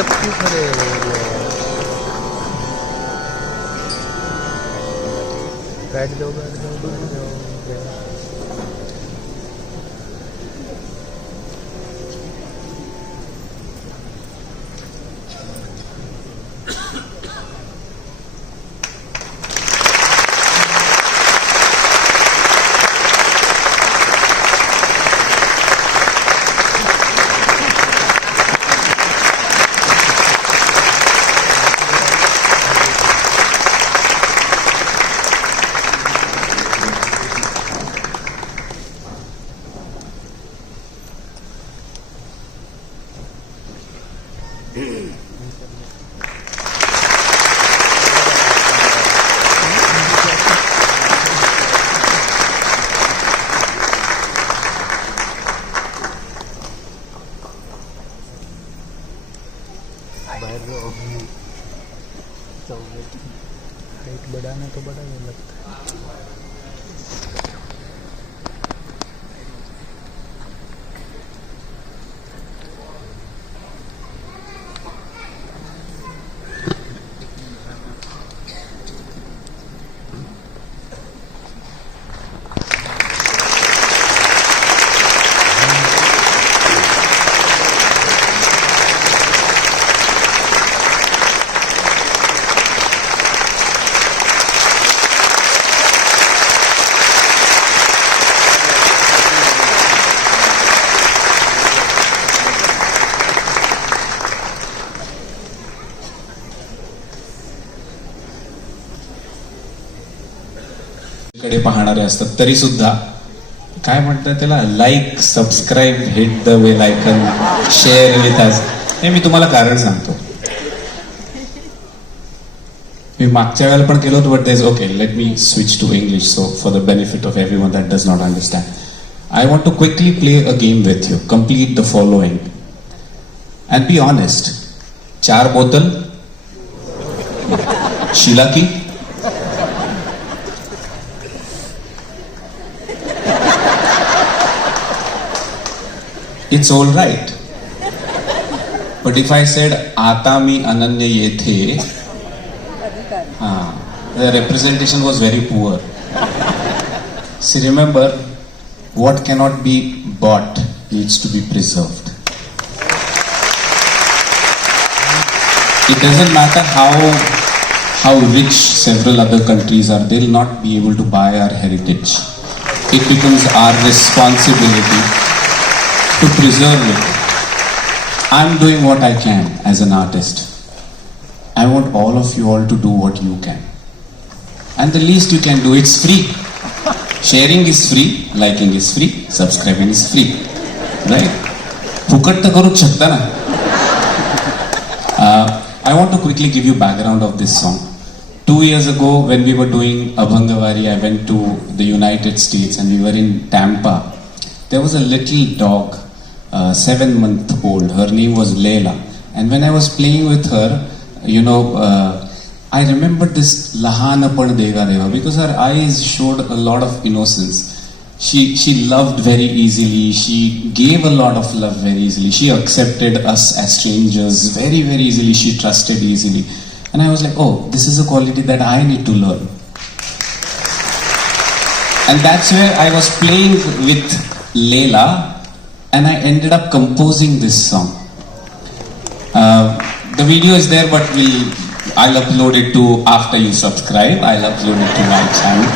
सब क्यों खड़े हो? बैठ जाओ बैठ जाओ बैठ जाओ। हाइट बढ़ाना तो बड़ा नहीं लगता है। कडे पाहणारे असतात तरी सुद्धा काय म्हणतात त्याला, like, subscribe, hit the bell icon, share with us. हे मी तुम्हाला कारण सांगतो. मी मागच्या वेळेला पण केलं होतं, but that's okay, let me switch to English so for the benefit of everyone that does not understand. I want to quickly play a game with you. Complete the following and be honest. 4 बोतल शीला की, it's all right. But if I said आता मी अनन्य येथे, the representation was very poor. See, remember, what cannot be bought needs to be preserved. It doesn't matter how rich several other countries are, they'll not be able to buy our heritage. It becomes our responsibility to preserve it. I'm doing what I can as an artist. I want all of you all to do what you can. And the least you can do, it's free. Sharing is free, liking is free, subscribing is free. Right? फुकट तर करूच शकता ना. I want to quickly give you background of this song. 2 years ago, when we were doing Abhangavari, I went to the United States and we were in Tampa. There was a little dog, 7-month-old. Her name was Layla. And when I was playing with her, I remembered this Lahanapan Deva Deva because her eyes showed a lot of innocence. She loved very easily. She gave a lot of love very easily. She accepted us as strangers very, very easily. She trusted easily. And I was like, oh, this is a quality that I need to learn. And that's where I was playing with Layla and I ended up composing this song. The video is there, but I'll upload it to, after you subscribe, I'll upload it to my channel.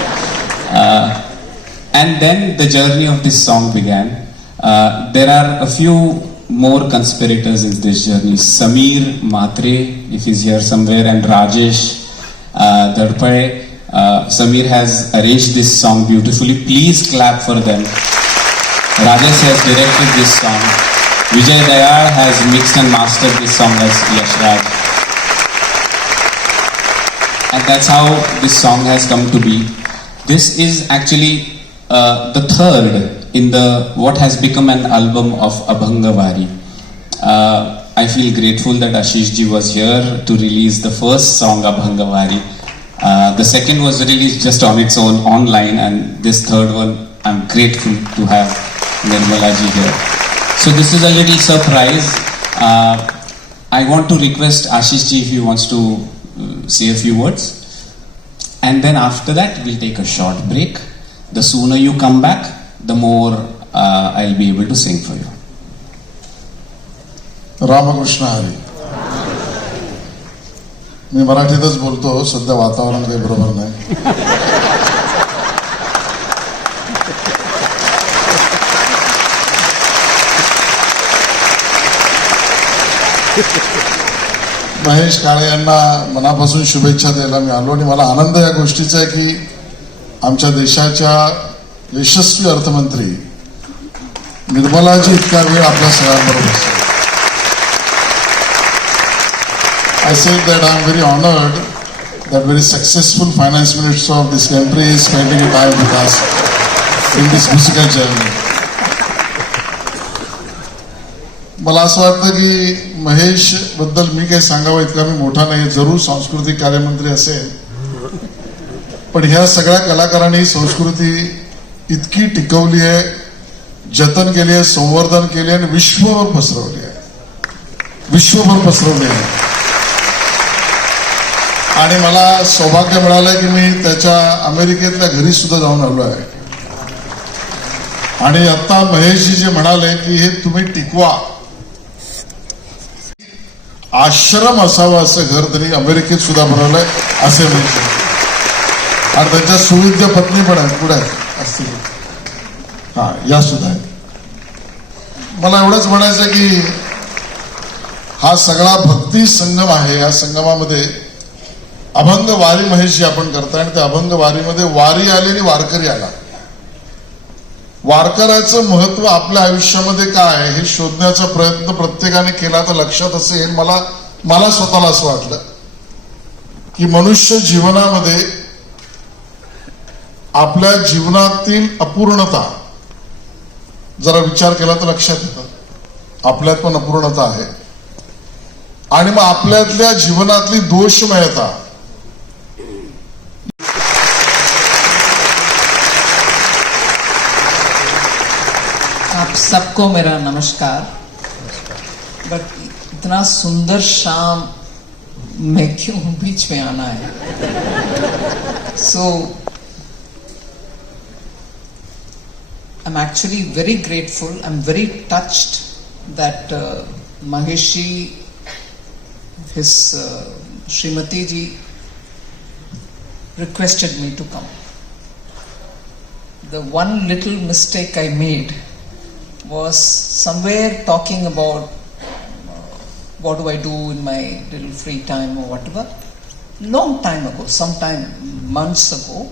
And then the journey of this song began. There are a few more conspirators in this journey. Sameer Matre, if he's here somewhere, and Rajesh Darpade. Sameer has arranged this song beautifully. Please clap for them. Rajesh has directed this song. Vijay Dayal has mixed and mastered this song as Yash Raj. And that's how this song has come to be. This is actually the third in the what has become an album of Abhangavari. I feel grateful that Ashish ji was here to release the first song Abhangavari. The second was released just on its own online, and this third one I'm grateful to have Nirmala ji here. So this is a little surprise. I want to request Ashish ji if he wants to say a few words. And then after that, we'll take a short break. The sooner you come back, the more I'll be able to sing for you. Ramakrishna हरी. मी मराठीतच बोलतो, सध्या वातावरण काही बरोबर नाही. महेश काळे यांना मनापासून शुभेच्छा द्यायला मी आलो आणि मला आनंद या गोष्टीचा आहे की आमच्या देशाच्या यशस्वी अर्थमंत्री निर्मलाजी इतका वेळ आपल्या सगळ्यांबरोबर असतात. I said that I am very honored that very successful finance minister of this country is spending time with us in this musical journey. मला असं वाटतं की महेश बद्दल मी काही सांगावं इतका मी मोठा नाही, जरूर सांस्कृतिक कार्यमंत्री असेल, पण ह्या सगळ्या कलाकारांनी संस्कृती इतकी टिकवली आहे, जतन केली आहे, संवर्धन केले आणि विश्वभर पसरवली आहे. आणि मला सौभाग्य मिळालंय की मी त्याच्या अमेरिकेतल्या घरी सुद्धा जाऊन आलो आहे. आणि आता महेशजी जे म्हणाले की हे तुम्ही टिकवा, आश्रम असावा असं घर त्यांनी अमेरिकेत सुद्धा बनवलंय असे म्हणजे. आणि त्यांच्या सुविद्य पत्नी पण आहेत, पुढे असतील, हा या सुद्धा आहेत. मला एवढंच म्हणायचं की हा सगळा भक्ती संगम आहे. या संगमामध्ये अभंग वारी महेशजी आपण करताय आणि त्या अभंग वारीमध्ये वारी आली आणि वारकरी आला. वारकऱ्याचं महत्व आपल्या आयुष्यामध्ये काय आहे हे शोधण्याचा प्रयत्न प्रत्येकाने केला तर लक्षात असेल. मला स्वतःला असं वाटलं की मनुष्य जीवनामध्ये आपल्या जीवनातील अपूर्णता जरा विचार केला तर लक्षात येतं. आपल्यात पण अपूर्णता आहे आणि मग आपल्यातल्या जीवनातली दोषमयता, आप सबको मेरा नमस्कार. बट इतना सुंदर शाम में क्यों बीच में आना है? So I am actually very grateful, I am very touched that Maheshi, his Srimati ji requested me to come. The one little mistake I made was somewhere talking about what do I do in my little free time or whatever. Long time ago, sometime months ago,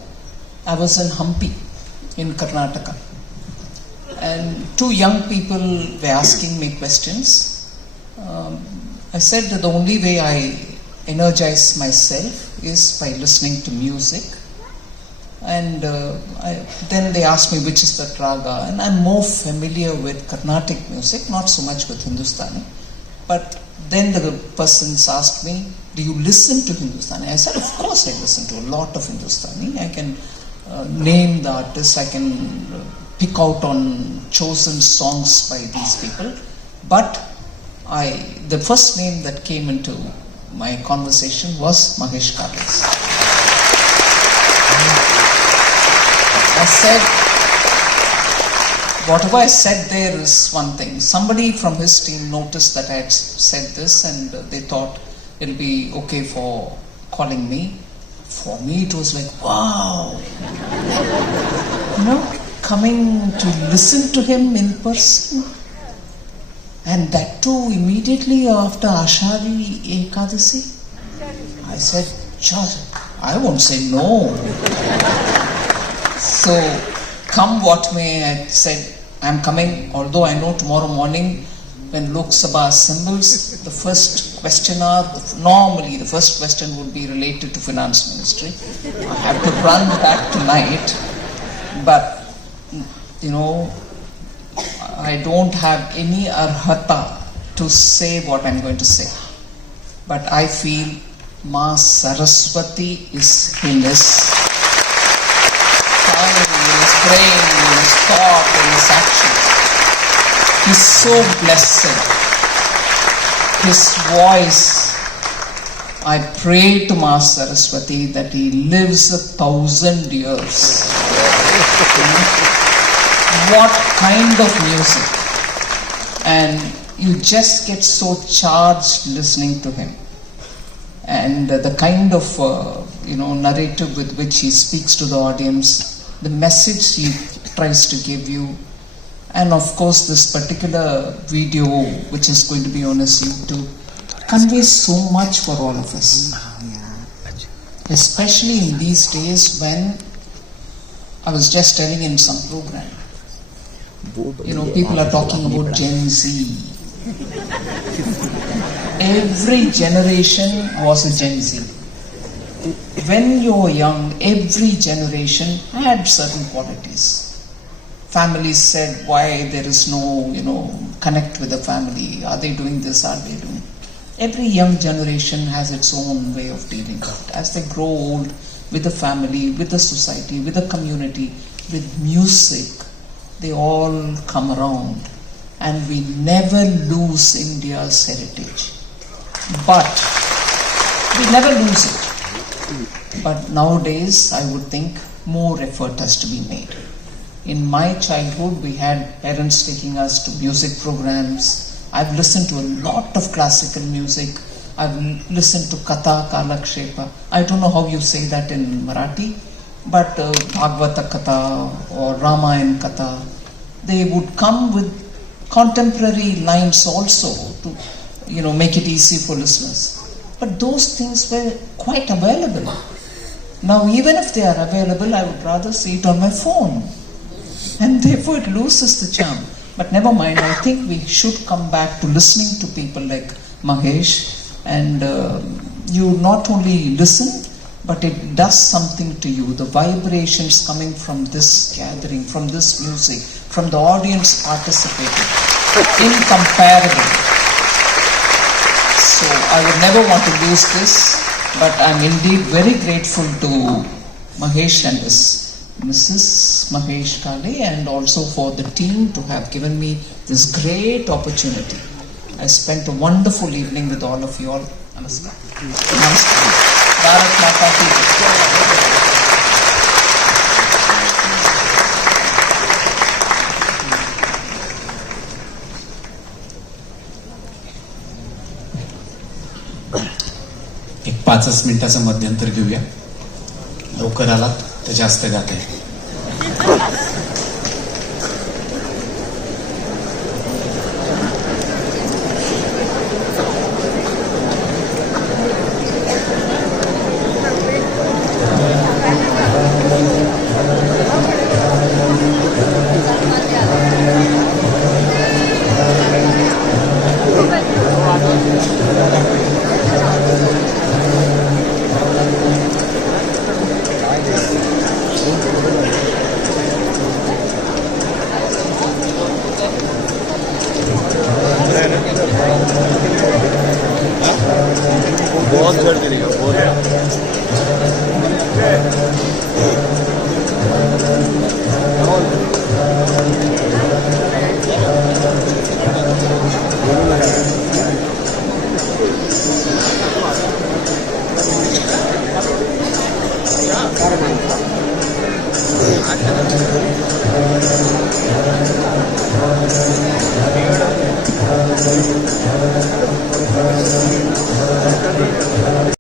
I was in Hampi in Karnataka, and two young people were asking me questions. I said that the only way I energize myself is by listening to music. And then they asked me which is that raga, and I'm more familiar with Carnatic music, not so much with Hindustani. But then the persons asked me, do you listen to Hindustani? I said, of course I listen to a lot of Hindustani. I can name the artists, I can pick out on chosen songs by these people. But the first name that came into my conversation was Mahesh Kalis. I said, whatever I said there is one thing. Somebody from his team noticed that I had said this, and they thought it'll be okay for calling me. For me, it was like, wow, coming to listen to him in person, and that too immediately after Ashadi Ekadasi. I said, I won't say no. So, come what may, I said, I'm coming, although I know tomorrow morning when Lok Sabha assembles, the first question normally the first question would be related to Finance Ministry. I have to run back tonight, but I don't have any arhata to say what I'm going to say. But I feel Ma Saraswati is in his brain, in his thought, in his actions. He's so blessed. his voice, I pray to Ma Saraswati that he lives 1,000 years. What kind of music! And you just get so charged listening to him. And the kind of narrative with which he speaks to the audience, the message he tries to give you, and of course this particular video which is going to be on his YouTube conveys so much for all of us. Especially in these days when I was just telling in some program, people are talking about Gen Z. Every generation was a Gen Z. When you were young, every generation had certain qualities. Families said why there is no, connect with the family. Are they doing this? Are they doing? Every young generation has its own way of dealing with it. As they grow old, with the family, with the society, with the community, with music, they all come around. And we never lose India's heritage. But we never lose it. But nowadays, I would think more effort has to be made. In my childhood, we had parents taking us to music programs. I've listened to a lot of classical music. I've listened to Katha, Kalakshepa. I don't know how you say that in Marathi, but Bhagavata Katha or Ramayana Katha, they would come with contemporary lines also to make it easy for listeners. But those things were quite available. Now even if they are available, I would rather see it on my phone, and therefore it loses the charm. But never mind, I think we should come back to listening to people like Mahesh, and you not only listen, but it does something to you. The vibrations coming from this gathering, from this music, from the audience participating, incomparable. So I would never want to lose this, but I'm indeed very grateful to Mahesh and his Mrs. Mahesh Kale, and also for the team to have given me this great opportunity. I spent a wonderful evening with all of you all. Namaskar. Namaskar. Bharat Mata Ki Jai. एक 5 मिनिटाचं मध्यंतर घेऊया. लवकर आलात तर जास्त गाते. बहुत जल्द करेगा बहुत Thank you.